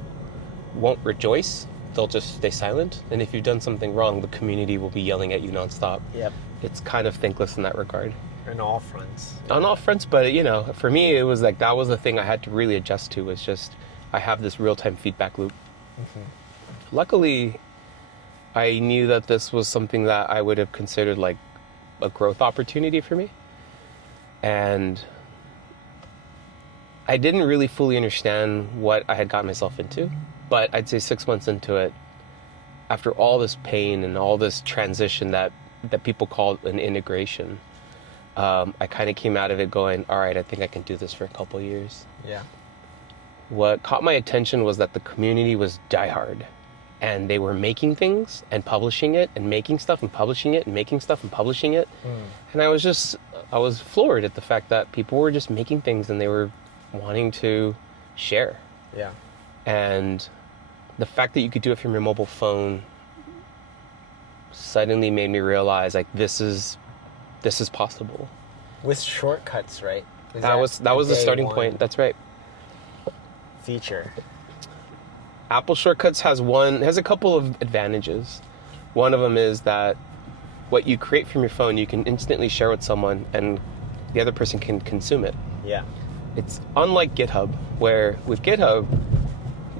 won't rejoice. They'll just stay silent. And if you've done something wrong, the community will be yelling at you nonstop. Yep. It's kind of thankless in that regard. On all fronts. On all fronts, but for me, it was like that was the thing I had to really adjust to. Was just I have this real-time feedback loop. Luckily, I knew that this was something that I would have considered like a growth opportunity for me. And I didn't really fully understand what I had gotten myself into, but I'd say 6 months into it, after all this pain and all this transition that people call an integration, I kind of came out of it going, all right, I think I can do this for a couple of years. Yeah. What caught my attention was that the community was diehard, and they were making things and publishing it and making stuff and publishing it and making stuff and publishing it. And I was floored at the fact that people were just making things and they were wanting to share. Yeah. And the fact that you could do it from your mobile phone suddenly made me realize like this is possible. With shortcuts, right? That was the starting point. That's right. Feature. Apple Shortcuts has a couple of advantages. One of them is that what you create from your phone, you can instantly share with someone and the other person can consume it. Yeah. It's unlike GitHub, where with GitHub,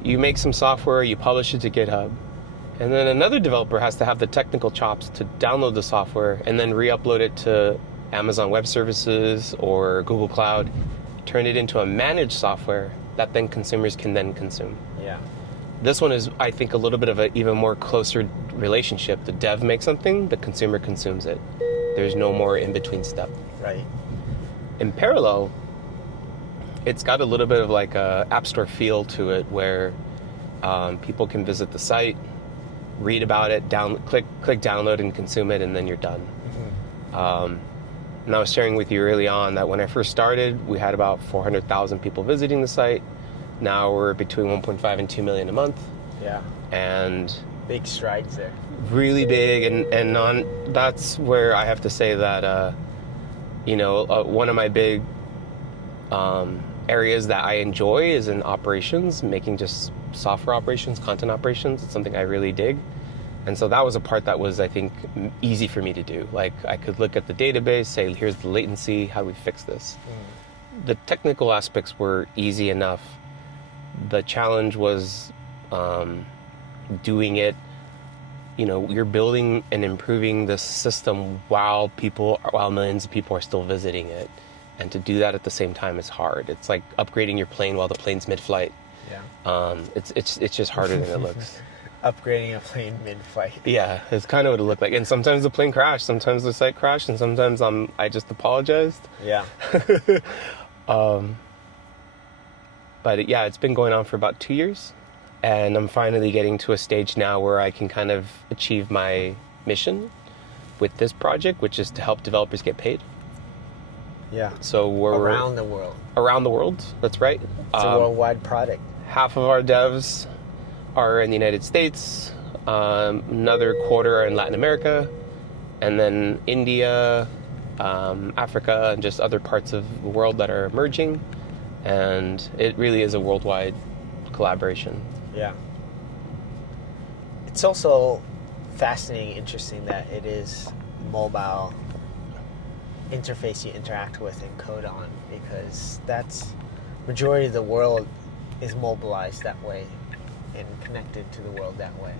you make some software, you publish it to GitHub, and then another developer has to have the technical chops to download the software and then re-upload it to Amazon Web Services or Google Cloud, turn it into a managed software that then consumers can then consume. Yeah. This one is, I think, a little bit of an even more closer relationship. The dev makes something, the consumer consumes it. There's no more in-between step. Right. In parallel, it's got a little bit of like a App Store feel to it where people can visit the site, read about it, click download and consume it, and then you're done. And I was sharing with you early on that when I first started, we had about 400,000 people visiting the site. Now we're between 1.5 and 2 million a month. Yeah. And big strides there. Really big, and that's where I have to say that one of my big areas that I enjoy is in operations, making just software operations, content operations. It's something I really dig. And so that was a part that was, I think, easy for me to do. Like, I could look at the database, say, here's the latency, how do we fix this? The technical aspects were easy enough. The challenge was doing it, you're building and improving this system while millions of people are still visiting it. And to do that at the same time is hard. It's like upgrading your plane while the plane's mid-flight. Yeah. It's just harder than it looks. Upgrading a plane mid-flight. Yeah, it's kind of what it looked like. And sometimes the plane crashed, sometimes the site crashed, and sometimes I just apologized. Yeah. But yeah, it's been going on for about 2 years. And I'm finally getting to a stage now where I can kind of achieve my mission with this project, which is to help developers get paid. Yeah. So we're around the world. Around the world, that's right. It's a worldwide product. Half of our devs are in the United States, another quarter are in Latin America, and then India, Africa, and just other parts of the world that are emerging. And it really is a worldwide collaboration. Yeah. It's also fascinating, interesting that it is mobile interface you interact with and code on, because that's majority of the world is mobilized that way and connected to the world that way.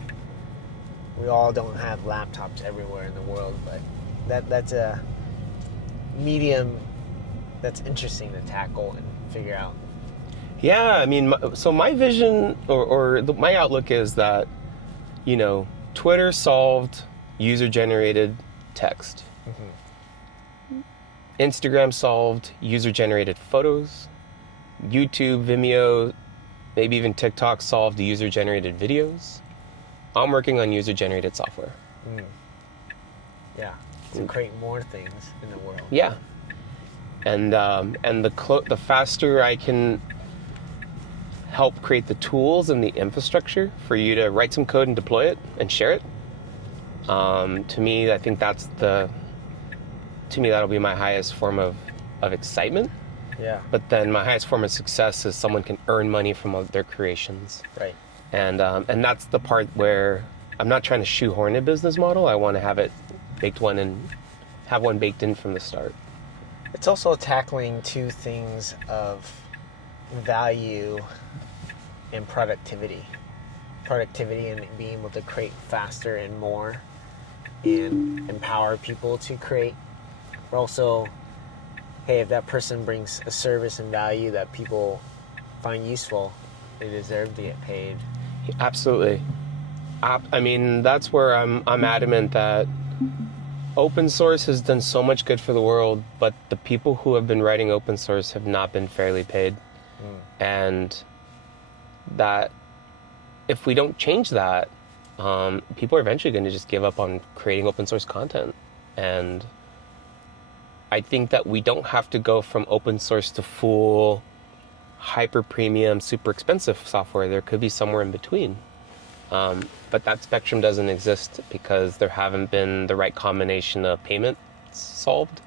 We all don't have laptops everywhere in the world, but That's a medium that's interesting to tackle and figure out. Yeah, I mean, so my vision my outlook is that, Twitter solved user-generated text. Instagram solved user-generated photos. YouTube, Vimeo, maybe even TikTok solved user-generated videos. I'm working on user-generated software. Yeah, to create more things in the world. Yeah, and the faster I can help create the tools and the infrastructure for you to write some code and deploy it and share it. To me, I think that'll be my highest form of excitement. Yeah. But then my highest form of success is someone can earn money from their creations. Right. And that's the part where I'm not trying to shoehorn a business model. I want to have it baked have one baked in from the start. It's also tackling two things of value and productivity. Productivity and being able to create faster and more and empower people to create. But also, hey, if that person brings a service and value that people find useful, they deserve to get paid. Absolutely. I mean, that's where I'm adamant that open source has done so much good for the world, but the people who have been writing open source have not been fairly paid. And that if we don't change that, people are eventually going to just give up on creating open source content. And I think that we don't have to go from open source to full, hyper premium, super expensive software. There could be somewhere in between. But that spectrum doesn't exist because there haven't been the right combination of payments solved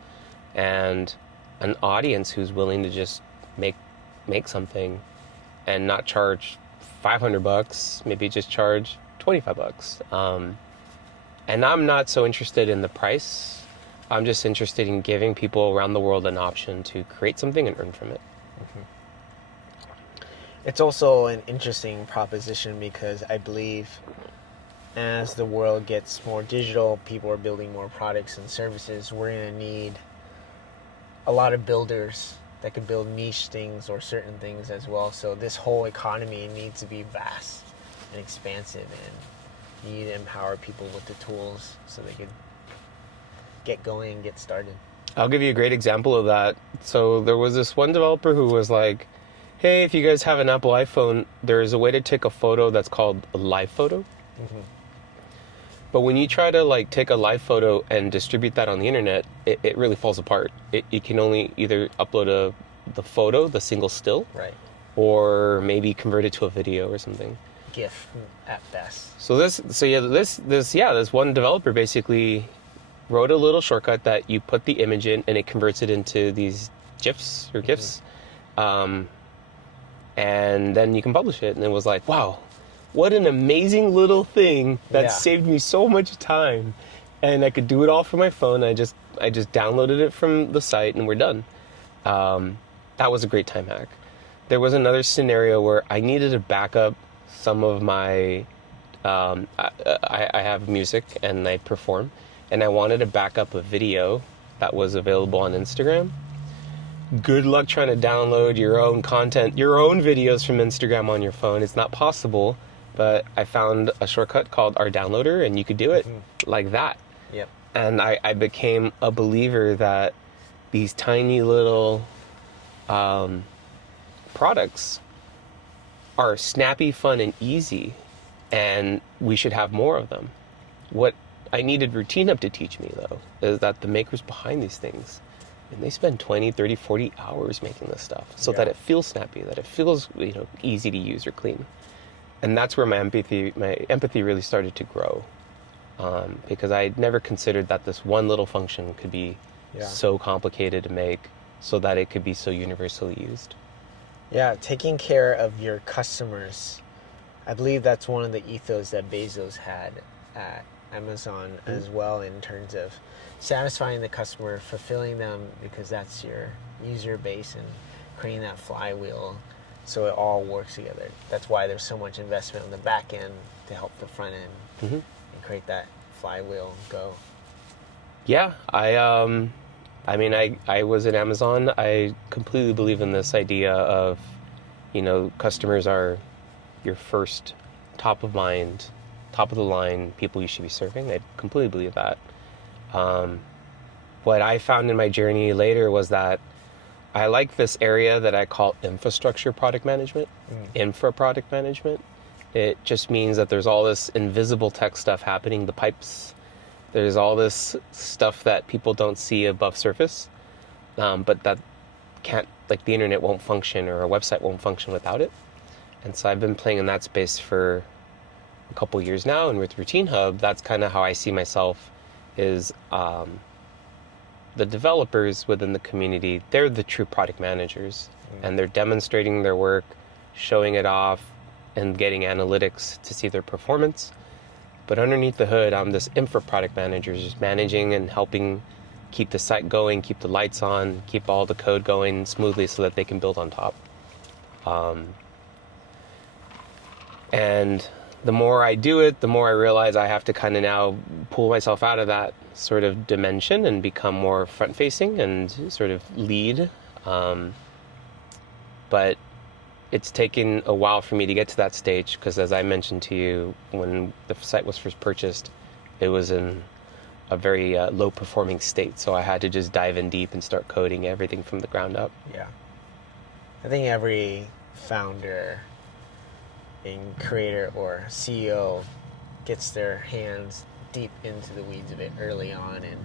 and an audience who's willing to just make something and not charge $500, maybe just charge $25. And I'm not so interested in the price. I'm just interested in giving people around the world an option to create something and earn from it. It's also an interesting proposition because I believe as the world gets more digital, people are building more products and services, we're going to need a lot of builders that could build niche things or certain things as well. So this whole economy needs to be vast and expansive, and you need to empower people with the tools so they could get going and get started. I'll give you a great example of that. So there was this one developer who was like, hey, if you guys have an Apple iPhone, there's a way to take a photo that's called a live photo. But when you try to take a live photo and distribute that on the internet, it really falls apart. You can only either upload the photo, the single still, right, or maybe convert it to a video or something. GIF at best. So this one developer basically wrote a little shortcut that you put the image in and it converts it into these GIFs or GIFs. And then you can publish it. And it was like, wow, what an amazing little thing that saved me so much time. And I could do it all from my phone. I just downloaded it from the site and we're done. That was a great time hack. There was another scenario where I needed to back up some of my, I have music and I perform, and I wanted to back up a video that was available on Instagram. Good luck trying to download your own content, your own videos from Instagram on your phone. It's not possible, but I found a shortcut called our downloader, and you could do it like that. Yep. And I became a believer that these tiny little products are snappy, fun, and easy, and we should have more of them. What I needed RoutineHub to teach me, though, is that the makers behind these things, and they spend 20, 30, 40 hours making this stuff so that it feels snappy, that it feels easy to use or clean. And that's where my empathy really started to grow, because I had never considered that this one little function could be so complicated to make so that it could be so universally used. Yeah, taking care of your customers. I believe that's one of the ethos that Bezos had at Amazon as well, in terms of satisfying the customer, fulfilling them, because that's your user base, and creating that flywheel so it all works together. That's why there's so much investment on the back end to help the front end and create that flywheel go. Yeah, I mean, I was at Amazon. I completely believe in this idea of, customers are your first top of mind, top of the line people you should be serving. I completely believe that. What I found in my journey later was that I like this area that I call infrastructure product management, infra product management. It just means that there's all this invisible tech stuff happening, the pipes. There's all this stuff that people don't see above surface, but that can't, like the internet won't function or a website won't function without it. And so I've been playing in that space for a couple years now, and with RoutineHub, that's kind of how I see myself is the developers within the community, they're the true product managers, and they're demonstrating their work, showing it off, and getting analytics to see their performance. But underneath the hood, I'm this infra product manager, just managing and helping keep the site going, keep the lights on, keep all the code going smoothly so that they can build on top. And the more I do it, the more I realize I have to kind of now pull myself out of that sort of dimension and become more front-facing and sort of lead. But it's taken a while for me to get to that stage because, as I mentioned to you, when the site was first purchased, it was in a very low-performing state. So I had to just dive in deep and start coding everything from the ground up. Yeah. I think every founder and creator or CEO gets their hands deep into the weeds of it early on and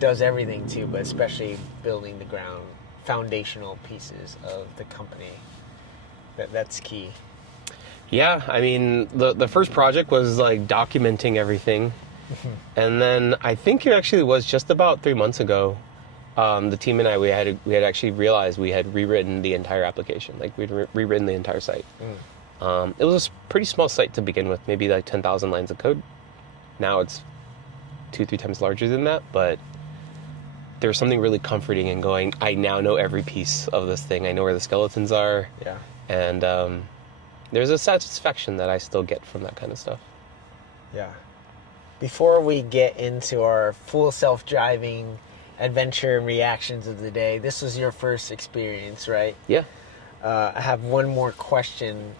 does everything too, but especially building the ground foundational pieces of the company. That's key. Yeah, I mean, the first project was like documenting everything. And then I think it actually was just about 3 months ago, the team and I, we had actually realized we had rewritten the entire application. Like we'd rewritten the entire site. It was a pretty small site to begin with, maybe like 10,000 lines of code. Now it's 2-3 times larger than that, but there's something really comforting in going, I now know every piece of this thing. I know where the skeletons are. Yeah. And there's a satisfaction that I still get from that kind of stuff. Yeah. Before we get into our full self-driving adventure and reactions of the day, this was your first experience, right? Yeah. I have one more question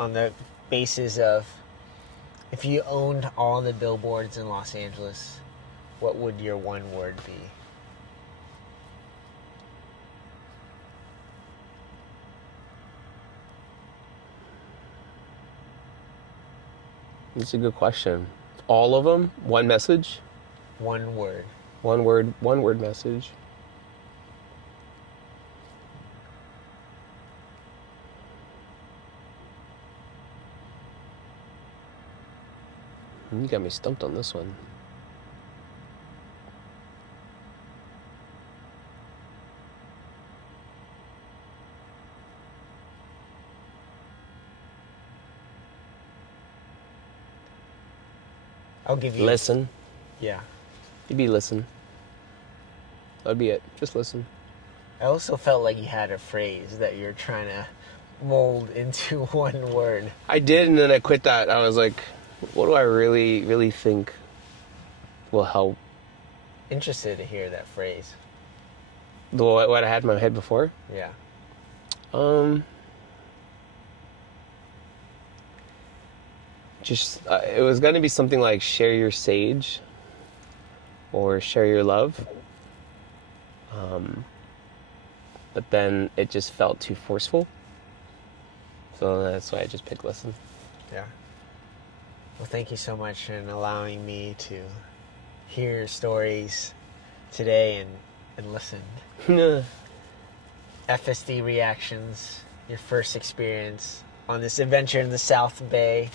on the basis of, if you owned all the billboards in Los Angeles, what would your one word be? That's a good question. All of them? One message? One word. One word message. You got me stumped on this one. I'll give you... Listen. Yeah. It'd be listen. That'd be it. Just listen. I also felt like you had a phrase that you're trying to mold into one word. I did, and then I quit that. I was like, what do I really, really think will help? Interested to hear that phrase. What I had in my head before? Yeah. Just, it was going to be something like share your sage or share your love. But then it just felt too forceful. So that's why I just picked listen. Yeah. Well, thank you so much for allowing me to hear your stories today and listen. FSD reactions, your first experience on this adventure in the South Bay,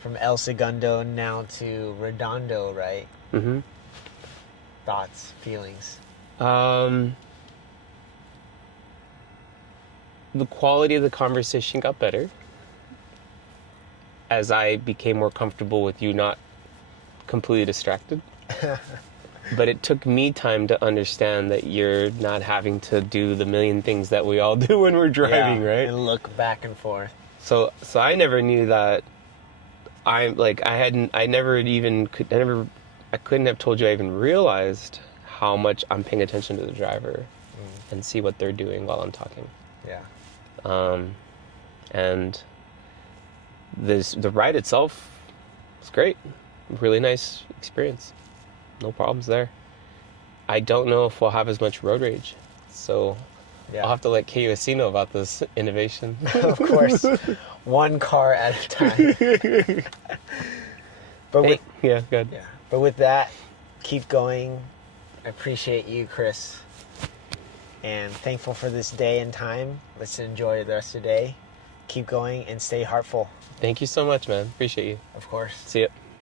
from El Segundo now to Redondo, right? Mm-hmm. Thoughts, feelings? The quality of the conversation got better as I became more comfortable with you not completely distracted. But it took me time to understand that you're not having to do the million things that we all do when we're driving, right? And look back and forth. So I never knew that. I never I couldn't have told you I even realized how much I'm paying attention to the driver and see what they're doing while I'm talking. Yeah. And the ride itself was great. Really nice experience. No problems there. I don't know if we'll have as much road rage. So Yeah. I'll have to let KUSC know about this innovation. Of course. One car at a time. But with, yeah, good. yeah. But with that, keep going. I appreciate you, Chris. And thankful for this day and time. Let's enjoy the rest of the day. Keep going and stay heartful. Thank you so much, man. Appreciate you. Of course. See ya.